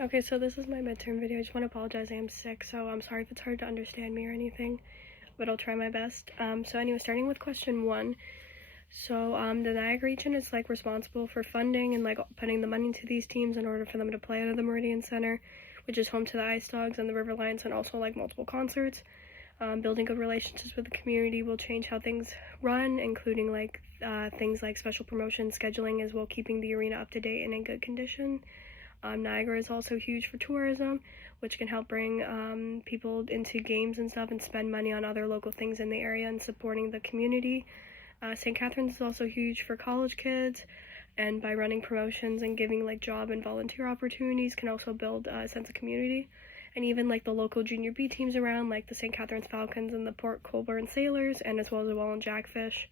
Okay, so this is my midterm video. I just want to apologize, I am sick, so I'm sorry if it's hard to understand me or anything, but I'll try my best. So anyway, starting with question 1. So the Niagara region is like responsible for funding and like putting the money into these teams in order for them to play out of the Meridian Center, which is home to the Ice Dogs and the River Lions, and also like multiple concerts. Building good relationships with the community will change how things run, including like things like special promotion scheduling, as well keeping the arena up to date and in good condition. Niagara is also huge for tourism, which can help bring people into games and stuff and spend money on other local things in the area and supporting the community. St. Catharines is also huge for college kids, and by running promotions and giving like job and volunteer opportunities can also build a sense of community. And even like the local junior B teams around, like the St. Catharines Falcons and the Port Colborne Sailors, and as well as the Welland Jackfish,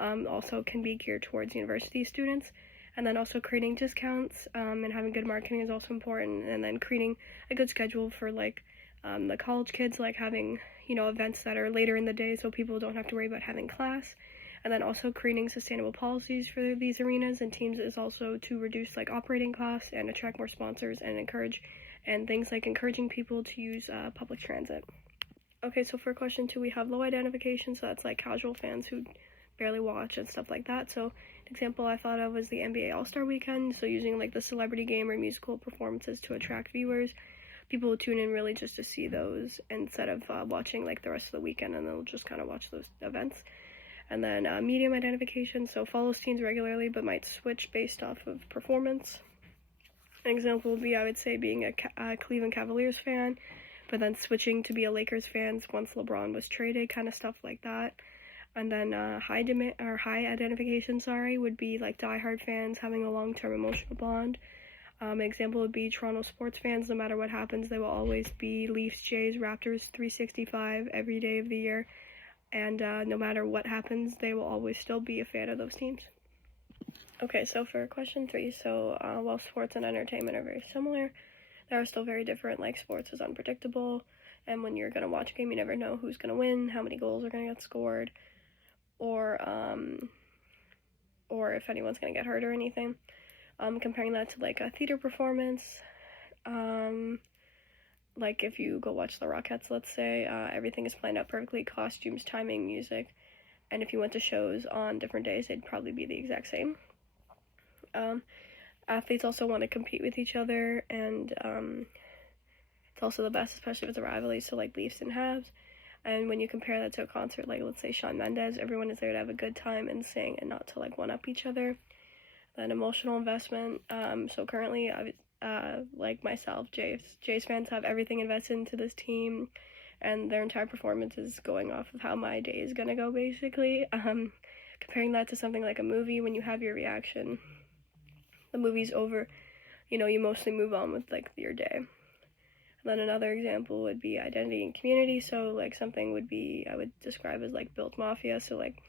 also can be geared towards university students. And then also creating discounts and having good marketing is also important. And then creating a good schedule for like the college kids, like having, events that are later in the day so people don't have to worry about having class. And then also creating sustainable policies for these arenas and teams is also to reduce like operating costs and attract more sponsors and things like encouraging people to use public transit. Okay, so for question 2, we have low identification, so that's like casual fans who barely watch and stuff like that. So an example I thought of was the NBA All-Star Weekend, so using like the celebrity game or musical performances to attract viewers. People will tune in really just to see those instead of watching like the rest of the weekend, and they'll just kind of watch those events. And then medium identification, so follows teams regularly but might switch based off of performance. An example would be, I would say, being a Cleveland Cavaliers fan, but then switching to be a Lakers fan once LeBron was traded, kind of stuff like that. And then high identification, would be like diehard fans having a long-term emotional bond. An example would be Toronto sports fans. No matter what happens, they will always be Leafs, Jays, Raptors 365 every day of the year. And no matter what happens, they will always still be a fan of those teams. Okay, so for question 3, so while sports and entertainment are very similar, they are still very different. Like sports is unpredictable, and when you're going to watch a game, you never know who's going to win, how many goals are going to get scored, or if anyone's going to get hurt or anything. Comparing that to like a theater performance, like if you go watch the Rockettes, let's say, everything is planned out perfectly, costumes, timing, music, and if you went to shows on different days, they'd probably be the exact same. Athletes also want to compete with each other, and it's also the best, especially if it's a rivalry, so like Leafs and Habs. And when you compare that to a concert, like let's say Shawn Mendes, everyone is there to have a good time and sing and not to like one-up each other. Then emotional investment, so currently like myself, Jays fans have everything invested into this team, and their entire performance is going off of how my day is gonna go, basically. Comparing that to something like a movie, when you have your reaction, the movie's over, you mostly move on with like your day. And then another example would be identity and community, so like something would be, I would describe as like Bills Mafia, so like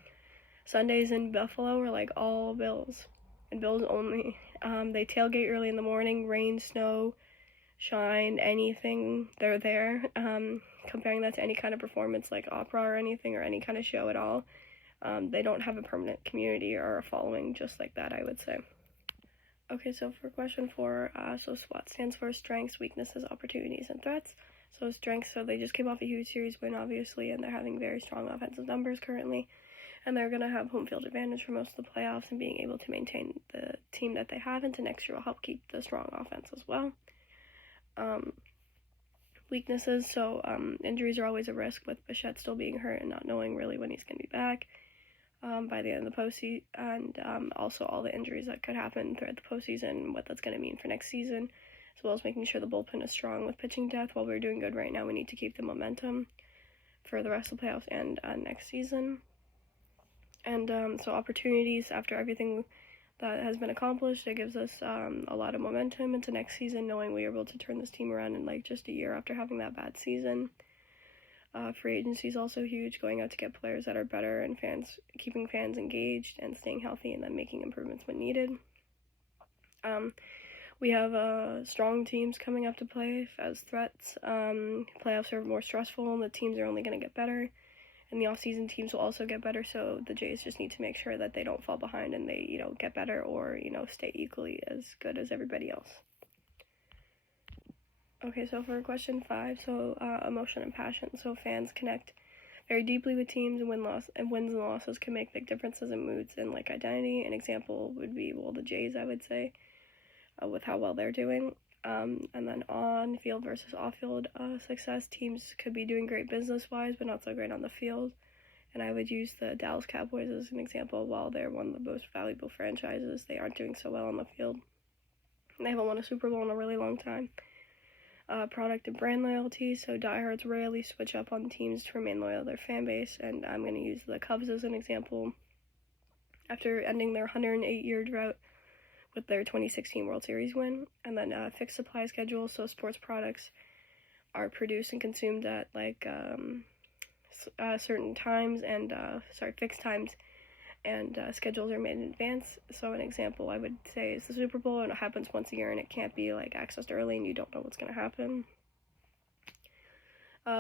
Sundays in Buffalo are like all Bills, and Bills only. They tailgate early in the morning, rain, snow, shine, anything, they're there. Comparing that to any kind of performance like opera or anything, or any kind of show at all, they don't have a permanent community or a following just like that, I would say. Okay, so for question 4, so SWOT stands for strengths, weaknesses, opportunities, and threats. So strengths, so they just came off a huge series win, obviously, and they're having very strong offensive numbers currently, and they're going to have home field advantage for most of the playoffs, and being able to maintain the team that they have into next year will help keep the strong offense as well. Weaknesses, so injuries are always a risk, with Bichette still being hurt and not knowing really when he's going to be back by the end of the postseason, and also all the injuries that could happen throughout the postseason, what that's going to mean for next season, as well as making sure the bullpen is strong with pitching depth. While we're doing good right now, we need to keep the momentum for the rest of the playoffs and next season. And so opportunities, after everything that has been accomplished, it gives us a lot of momentum into next season, knowing we are able to turn this team around in like just a year after having that bad season. Free agency is also huge, going out to get players that are better, and keeping fans engaged and staying healthy, and then making improvements when needed. We have strong teams coming up to play as threats. Playoffs are more stressful, and the teams are only going to get better. In the off-season, teams will also get better, so the Jays just need to make sure that they don't fall behind and they, get better, or, stay equally as good as everybody else. Okay, so for question 5, so emotion and passion. So fans connect very deeply with teams, and wins and losses can make big differences in moods and like identity. An example would be, well, the Jays, I would say, with how well they're doing. And then on field versus off field success, teams could be doing great business wise, but not so great on the field. And I would use the Dallas Cowboys as an example. While they're one of the most valuable franchises, they aren't doing so well on the field. They haven't won a Super Bowl in a really long time. Product and brand loyalty, so diehards rarely switch up on teams to remain loyal to their fan base, and I'm going to use the Cubs as an example. After ending their 108-year drought with their 2016 World Series win, and then fixed supply schedule, so sports products are produced and consumed at like certain times and fixed times, and schedules are made in advance. So an example I would say is the Super Bowl, and it happens once a year, and it can't be like accessed early, and you don't know what's going to happen.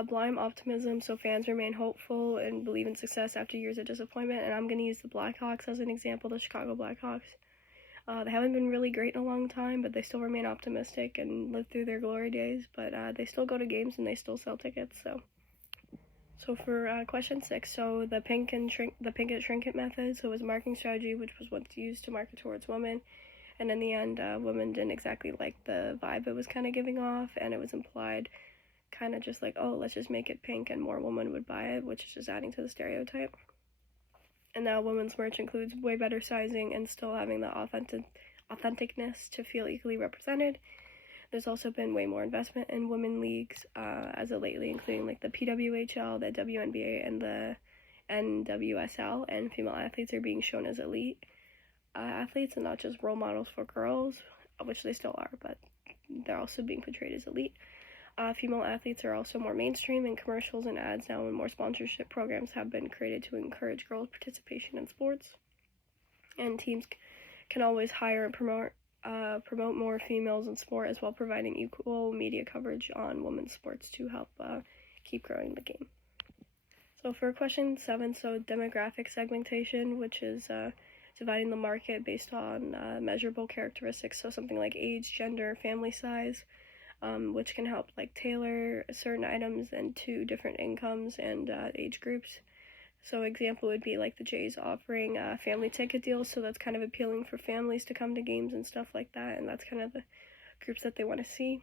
Blind optimism, so fans remain hopeful and believe in success after years of disappointment, and I'm going to use the Blackhawks as an example, the Chicago Blackhawks. They haven't been really great in a long time, but they still remain optimistic and live through their glory days, but they still go to games and they still sell tickets, So for question 6, so the pink and shrink it method, so it was a marketing strategy which was once used to market towards women, and in the end, women didn't exactly like the vibe it was kind of giving off, and it was implied kind of just like, oh, let's just make it pink and more women would buy it, which is just adding to the stereotype. And now women's merch includes way better sizing and still having the authenticness to feel equally represented. There's also been way more investment in women leagues as of lately, including like the PWHL, the WNBA, and the NWSL, and female athletes are being shown as elite athletes and not just role models for girls, which they still are, but they're also being portrayed as elite. Female athletes are also more mainstream in commercials and ads now, and more sponsorship programs have been created to encourage girls' participation in sports. And teams can always hire and promote more females in sport, as well providing equal media coverage on women's sports to help keep growing the game. So for question 7, so demographic segmentation, which is dividing the market based on measurable characteristics, so something like age, gender, family size, which can help like tailor certain items into different incomes and age groups. So example would be like the Jays offering family ticket deals, so that's kind of appealing for families to come to games and stuff like that, and that's kind of the groups that they want to see.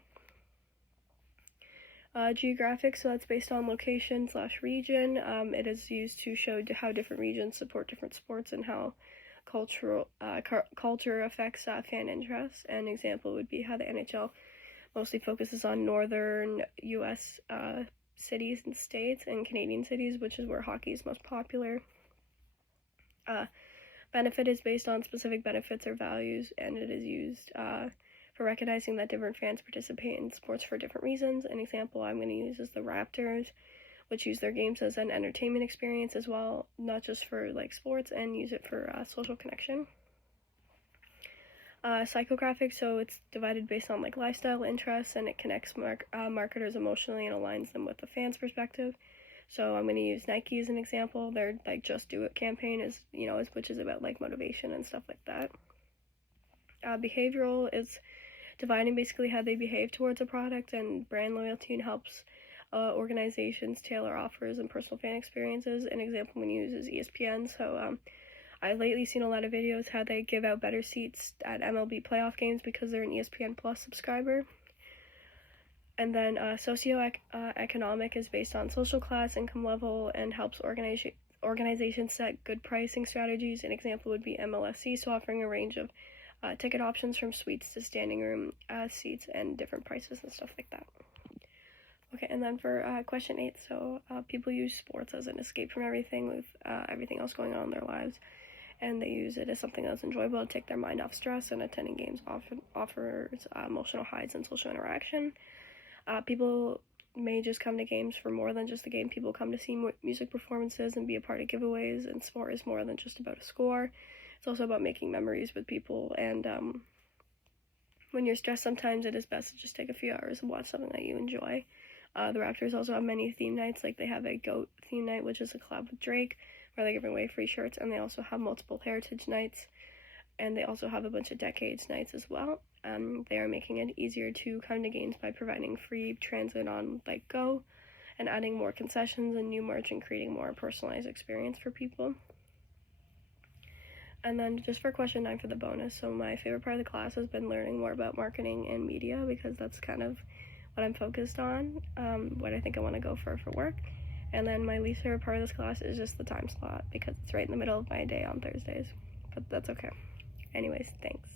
Geographic, so that's based on location/region. It is used to show how different regions support different sports and how culture affects fan interest. An example would be how the NHL mostly focuses on northern U.S. Cities and states, and Canadian cities, which is where hockey is most popular. Benefit is based on specific benefits or values, and it is used for recognizing that different fans participate in sports for different reasons. An example I'm going to use is the Raptors, which use their games as an entertainment experience as well, not just for like sports, and use it for social connection. Psychographic, so it's divided based on like lifestyle interests, and it connects marketers emotionally and aligns them with the fans' perspective. So I'm going to use Nike as an example. Their like Just Do It campaign which is about like motivation and stuff like that. Behavioral is dividing basically how they behave towards a product, and brand loyalty helps organizations tailor offers and personal fan experiences. An example I'm going to use is ESPN. So I've lately seen a lot of videos how they give out better seats at MLB playoff games because they're an ESPN Plus subscriber. And then socioeconomic is based on social class, income level, and helps organizations set good pricing strategies. An example would be MLSC, so offering a range of ticket options from suites to standing room seats and different prices and stuff like that. Okay, and then for question 8, so people use sports as an escape from everything with everything else going on in their lives, and they use it as something that's enjoyable to take their mind off stress, and attending games often offers emotional highs and social interaction. People may just come to games for more than just the game. People come to see music performances and be a part of giveaways, and sport is more than just about a score. It's also about making memories with people, and when you're stressed, sometimes it is best to just take a few hours and watch something that you enjoy. The Raptors also have many theme nights, like they have a GOAT theme night, which is a collab with Drake, where they're giving away free shirts, and they also have multiple heritage nights, and they also have a bunch of decades nights as well. They are making it easier to come to games by providing free transit on like Go, and adding more concessions and new merch and creating more personalized experience for people. And then just for question 9 for the bonus, so my favorite part of the class has been learning more about marketing and media, because that's kind of what I'm focused on, what I think I want to go for work. And then my least favorite part of this class is just the time slot, because it's right in the middle of my day on Thursdays, but that's okay. Anyways, thanks.